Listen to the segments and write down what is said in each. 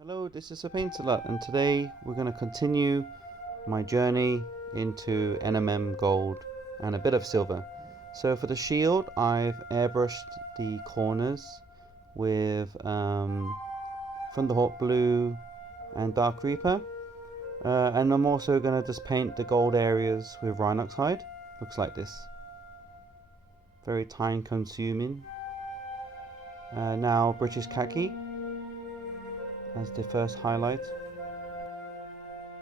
Hello, this is a Paint-A-Lot, and today we're going to continue my journey into NMM gold and a bit of silver. So for the shield, I've airbrushed the corners with Thunderhawk Blue and Dark Reaper, and I'm also going to just paint the gold areas with Rhinox Hide. Looks like this. Very time consuming. Now British Khaki as the first highlight.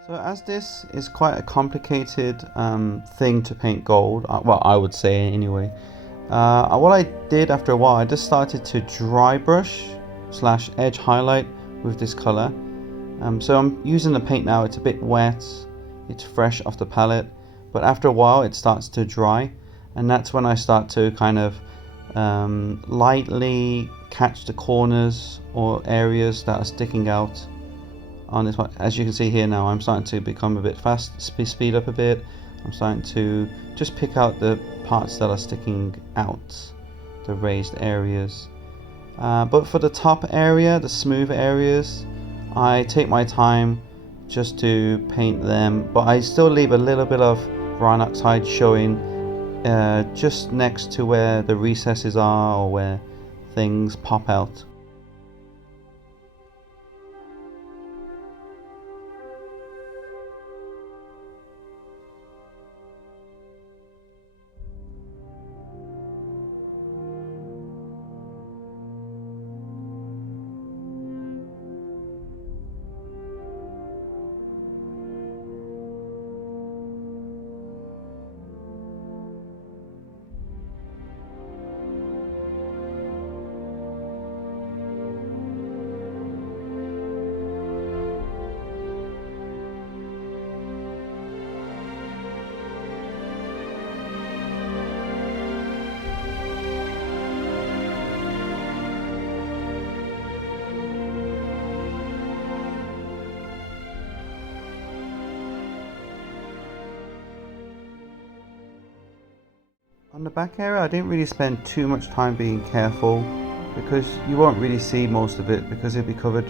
So as this is quite a complicated thing to paint gold, well, I would say anyway, what I did after a while, I just started to dry brush / edge highlight with this color. So I'm using the paint now, it's a bit wet, it's fresh off the palette, but after a while it starts to dry, and that's when I start to kind of lightly catch the corners or areas that are sticking out on this one. As you can see here now, I'm starting to become a bit fast, speed up a bit. I'm starting to just pick out the parts that are sticking out, the raised areas. But for the top area, the smooth areas, I take my time just to paint them, but I still leave a little bit of Rhinox Hide showing just next to where the recesses are or where things pop out. On the back area, I didn't really spend too much time being careful because you won't really see most of it because it'll be covered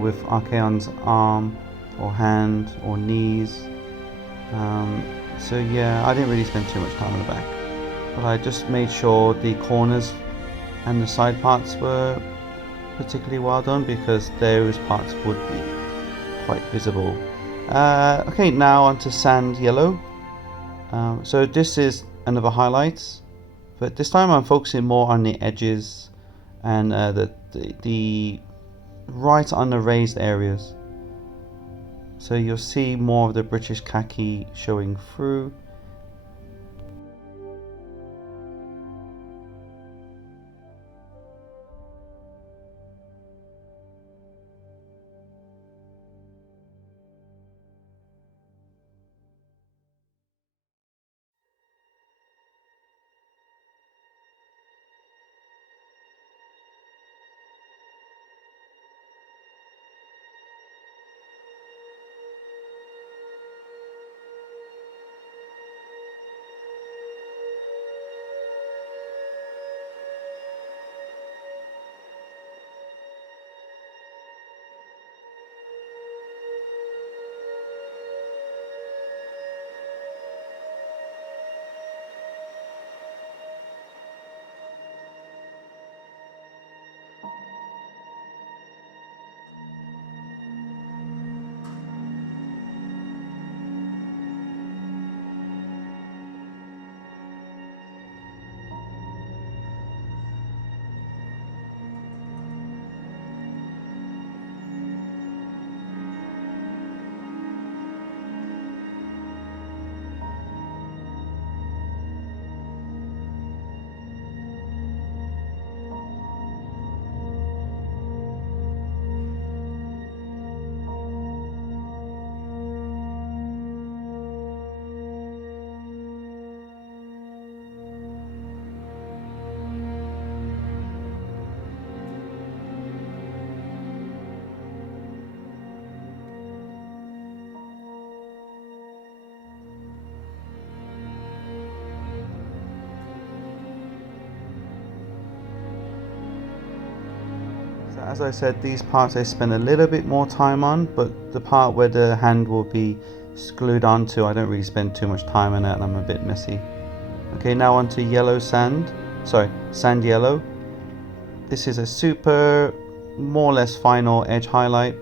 with Archaon's arm or hand or knees. So yeah, I didn't really spend too much time on the back, but I just made sure the corners and the side parts were particularly well done because those parts would be quite visible. Okay, now onto sand yellow. So this is another highlight, but this time I'm focusing more on the edges and the right on the raised areas. So you'll see more of the British Khaki showing through. As I said, these parts I spend a little bit more time on, but the part where the hand will be glued onto, I don't really spend too much time on it, and I'm a bit messy. Okay, now onto yellow sand. Sorry, sand yellow. This is a super, more or less final edge highlight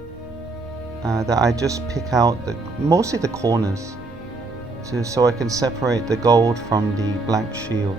that I just pick out mostly the corners so I can separate the gold from the black shield.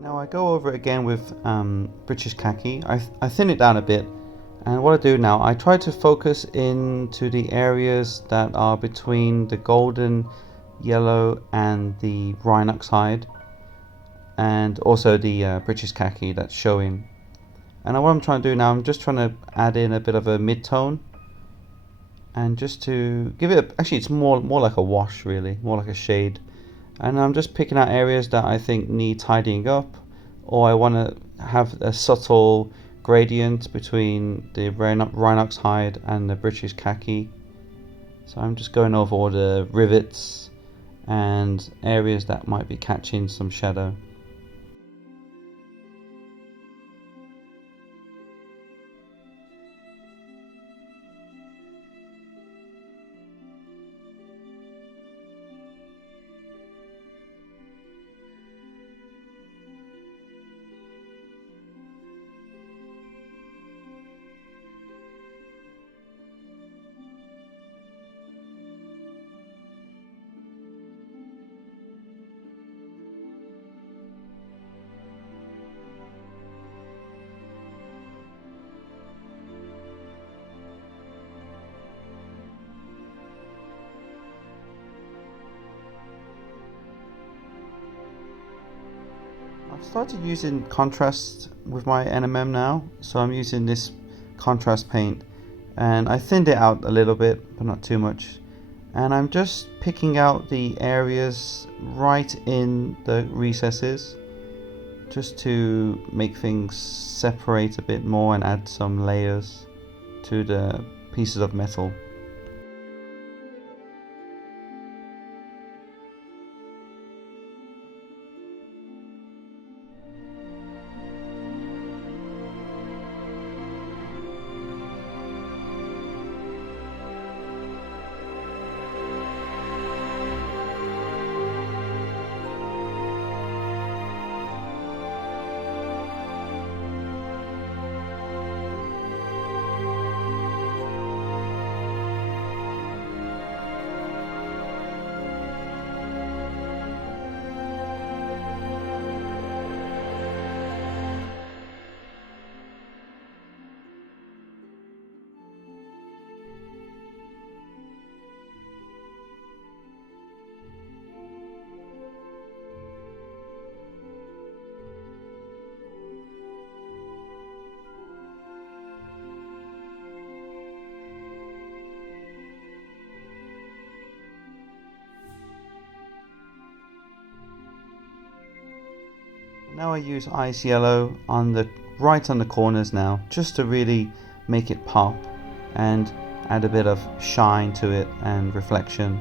Now I go over it again with British Khaki. I thin it down a bit, and what I do now, I try to focus into the areas that are between the golden, yellow and the Rhinox Hide. and also the British Khaki that's showing. And what I'm trying to do now, I'm just trying to add in a bit of a mid-tone, and just to give it actually it's more like a wash, really, more like a shade. And I'm just picking out areas that I think need tidying up, or I want to have a subtle gradient between the Rhinox Hide and the British Khaki. So I'm just going over all the rivets and areas that might be catching some shadow. I've started using contrast with my NMM now, so I'm using this contrast paint, and I thinned it out a little bit, but not too much. And I'm just picking out the areas right in the recesses, just to make things separate a bit more and add some layers to the pieces of metal. Now I use ice yellow on the right on the corners now, just to really make it pop and add a bit of shine to it and reflection.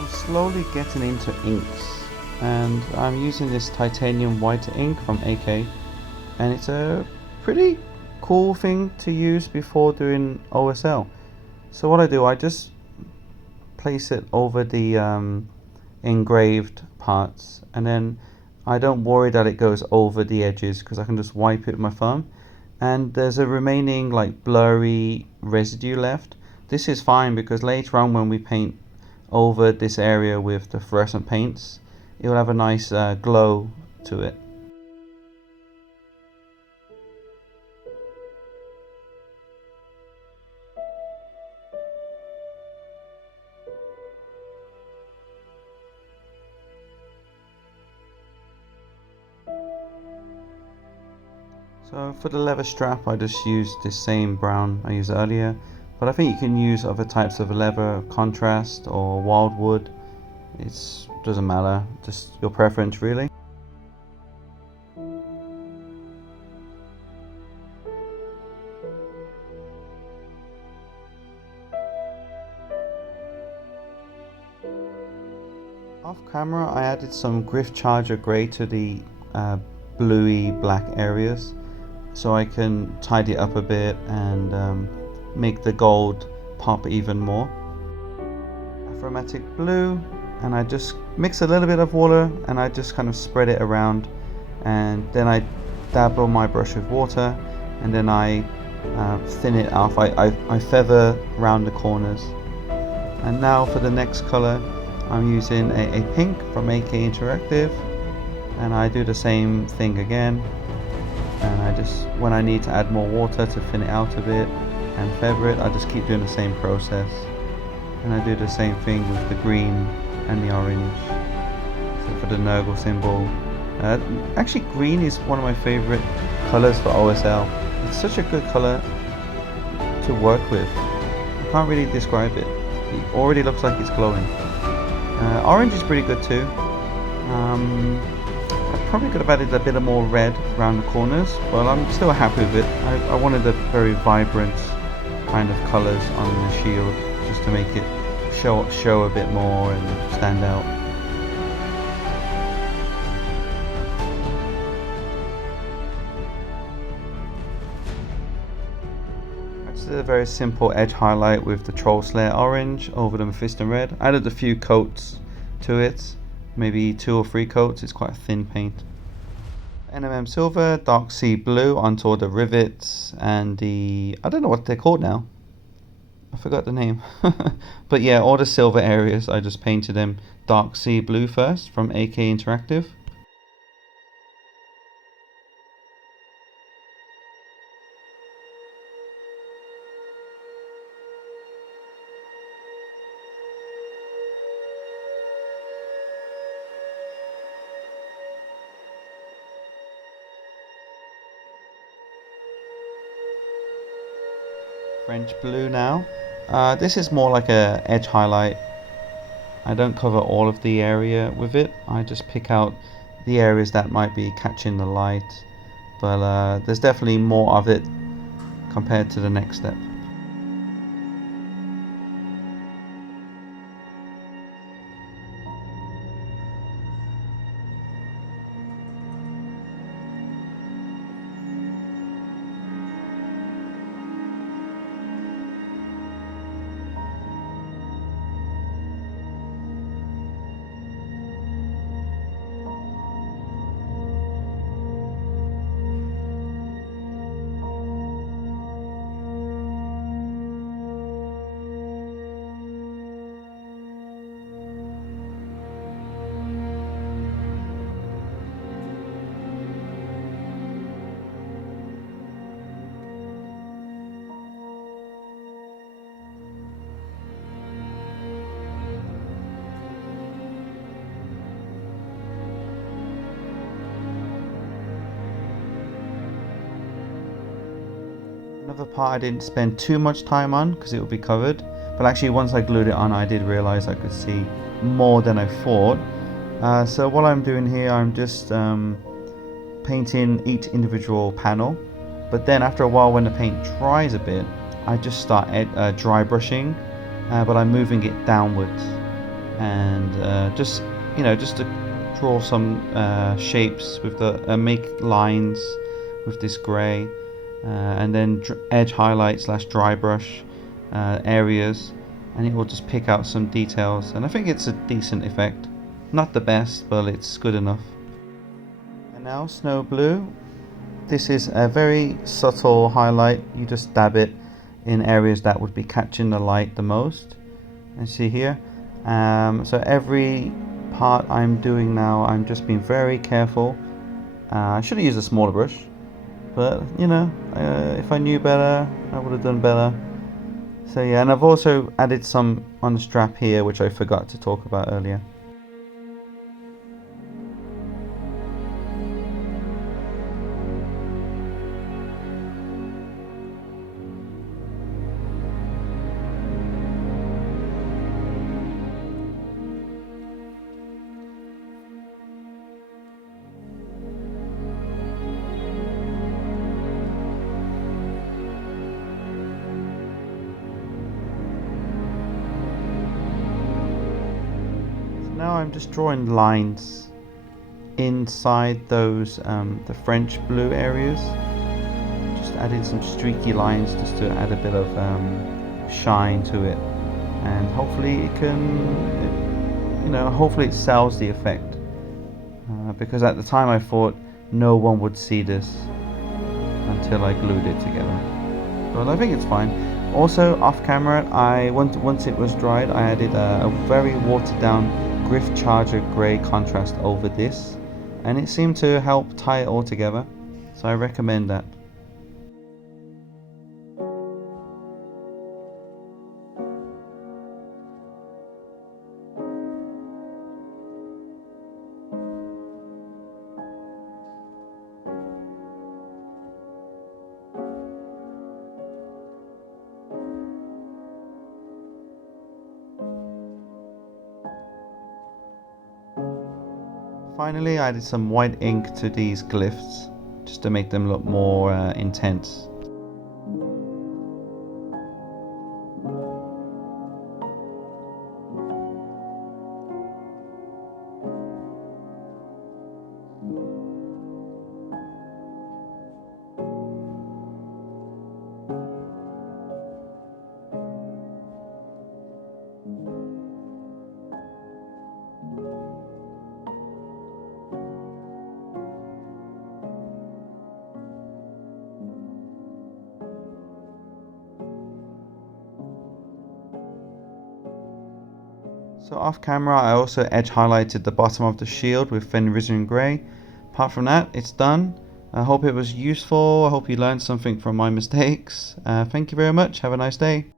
I'm slowly getting into inks, and I'm using this titanium white ink from AK, and it's a pretty cool thing to use before doing OSL. So what I do, I just place it over the engraved parts, and then I don't worry that it goes over the edges because I can just wipe it with my thumb, and there's a remaining like blurry residue left. This is fine because later on when we paint over this area with the fluorescent paints, it will have a nice glow to it. So for the leather strap, I just used this same brown I used earlier, but I think you can use other types of leather, contrast or wildwood. It doesn't matter, just your preference really. Off camera, I added some Griff Charger grey to the bluey black areas, so I can tidy it up a bit and make the gold pop even more. Achromatic blue, and I just mix a little bit of water and I just kind of spread it around, and then I dabble my brush with water, and then I thin it off. I feather around the corners. And now for the next color, I'm using a pink from AK Interactive, and I do the same thing again, and I just, when I need to add more water to thin it out a bit and feather it, I just keep doing the same process. And I do the same thing with the green and the orange. So for the Nurgle symbol, actually green is one of my favorite colors for OSL. It's such a good color to work with. I can't really describe it. It already looks like it's glowing. Orange is pretty good too. I probably could have added a bit of more red around the corners, but I'm still happy with it. I wanted a very vibrant kind of colours on the shield, just to make it show a bit more and stand out. I just did a very simple edge highlight with the Troll Slayer orange over the Mephiston Red. I added a few coats to it, maybe 2 or 3 coats. It's quite a thin paint. NMM silver, dark sea blue onto all the rivets and the, I don't know what they're called now, I forgot the name. But yeah, all the silver areas, I just painted them dark sea blue first from AK Interactive. French blue now. This is more like a edge highlight. I don't cover all of the area with it. I just pick out the areas that might be catching the light. But there's definitely more of it compared to the next step. Another part I didn't spend too much time on because it would be covered, but actually once I glued it on I did realize I could see more than I thought. So what I'm doing here, I'm just painting each individual panel, but then after a while when the paint dries a bit, I just start dry brushing, but I'm moving it downwards. and just to draw some shapes with the make lines with this grey, and then edge highlight / dry brush areas, and it will just pick out some details, and I think it's a decent effect. Not the best, but it's good enough. And now snow blue. This is a very subtle highlight. You just dab it in areas that would be catching the light the most. And see here, so every part I'm doing now, I'm just being very careful. I should have used a smaller brush, but if I knew better, I would have done better. So yeah, and I've also added some on the strap here, which I forgot to talk about earlier. Now I'm just drawing lines inside those the French blue areas, just adding some streaky lines just to add a bit of shine to it, and hopefully it can, hopefully it sells the effect, because at the time I thought no one would see this until I glued it together, but I think it's fine. Also off camera, once it was dried, I added a very watered down Griff Charger grey contrast over this, and it seemed to help tie it all together, so I recommend that. Finally, I added some white ink to these glyphs just to make them look more intense. So off camera, I also edge highlighted the bottom of the shield with Fenrisian Grey. Apart from that, it's done. I hope it was useful. I hope you learned something from my mistakes. Thank you very much. Have a nice day.